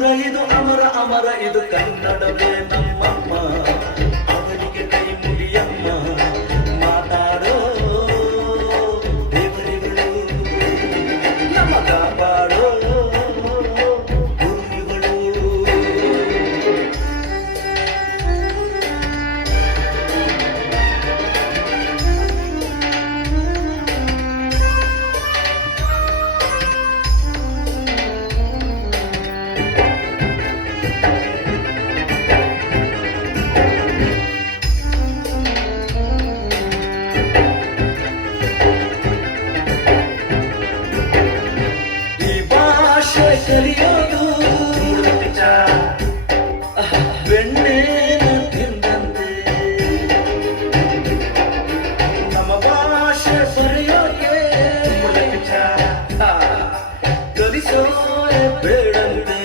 ಮಧುರ ಇದು ಅಮರ ಅಮರ ಇದು ಕನ್ನಡವೇ ನಮ್ಮಮ್ಮ ಅವರಿಗೆ ಕೈ ಮುಗಿಯಮ್ಮ ಮಾತಾಡೋ ದೇವರಿಗಳು ನಮ್ಮ ಕಾಪಾಡೋ ಗುರುಗಳು. ಕಲಿಯೋದು ಬೆಣ್ಣೆನ ತಿಂದಂತೆ ನಮ್ಮ ಭಾಷೆ ಬರೆಯೋಕೆ ಕಲಿಸೋರೆ ಬೇಡಂತೆ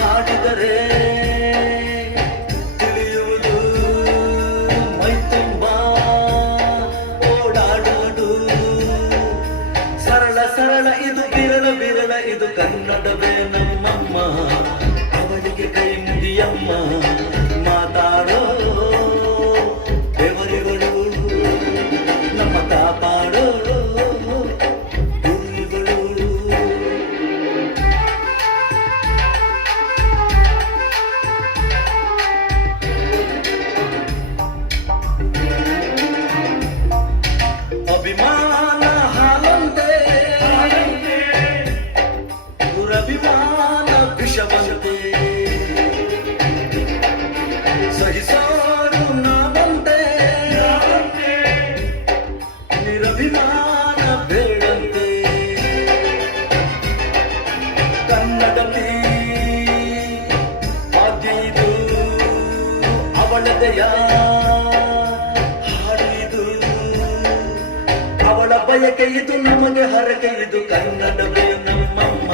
ಹಾಡಿದರೆ ತಿಳಿಯುವುದು ಮೈ ತುಂಬ ಓಡಾಡುವುದು ಸರಳ ಸರಳ ಇದು ಬಿರಳ ಬಿರಳ ಇದು ಕನ್ನಡವೇ ನಮ್ಮಮ್ಮ ಅವಳಿಗೆ ಕೈ ಮುಗಿಯಮ್ಮ ಮಾತಾಡೋ ದೇವರಿಗಳು ನಮ್ಮ ಕಾಪಾಡೋ ಗುರುಗಳು. ಅಭಿಮಾನ ಹಾಲಂತೆ ದುರಭಿಮಾನ ವಿಷವಂತೆ ಸಹಿಸೋರು ನಾವಂತೆ ನಿರಭಿಮಾನ ಬೇಡಂತೆ ಕನ್ನಡತಿ ಆಗಿದು ಅವಳದೆಯ ಹಾಡಿದು ಅವಳ ಬಯಕೆ ಇದು ನಮಗೆ ಹರಕೆ ಇದು ಕನ್ನಡವೇ ನಮ್ಮಮ್ಮ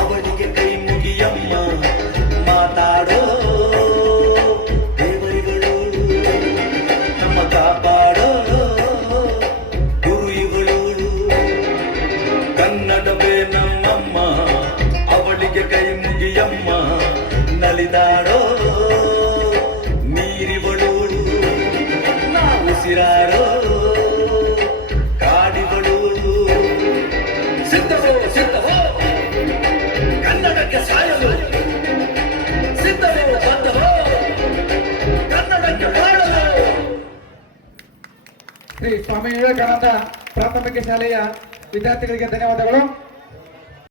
ಅವಳಿಗೆ ಕೈ ಮುಗಿಯಮ್ಮ ಮಾತಾಡೋ ದೇವರಿಗಳು ನಮ್ಮ ಕಾಪಾಡೋ ಗುರುಗಳು. ಕನ್ನಡವೇ ನಮ್ಮಮ್ಮ ಅವಳಿಗೆ ಕೈ ಮುಗಿಯಮ್ಮ ನಲಿದಾಡೋ ನೀರಿಗಳು ನಾವು ಉಸಿರಾಡೋ ಕಾಡಿಗಳು. ಸಿದ್ಧವೋ ಸಿದ್ಧವೋ ಕನ್ನಡಕ್ಕೆ ಸಾಯಲು ಸಿದ್ಧವೋ ಬದ್ಧವೋ ಕನ್ನಡಕ್ಕೆ ಬಾಳಲು. ಶ್ರೀ ಸ್ವಾಮಿ ವಿವೇಕಾನಂದ ಪ್ರಾಥಮಿಕ ಶಾಲೆಯ ವಿದ್ಯಾರ್ಥಿಗಳಿಗೆ ಧನ್ಯವಾದಗಳು.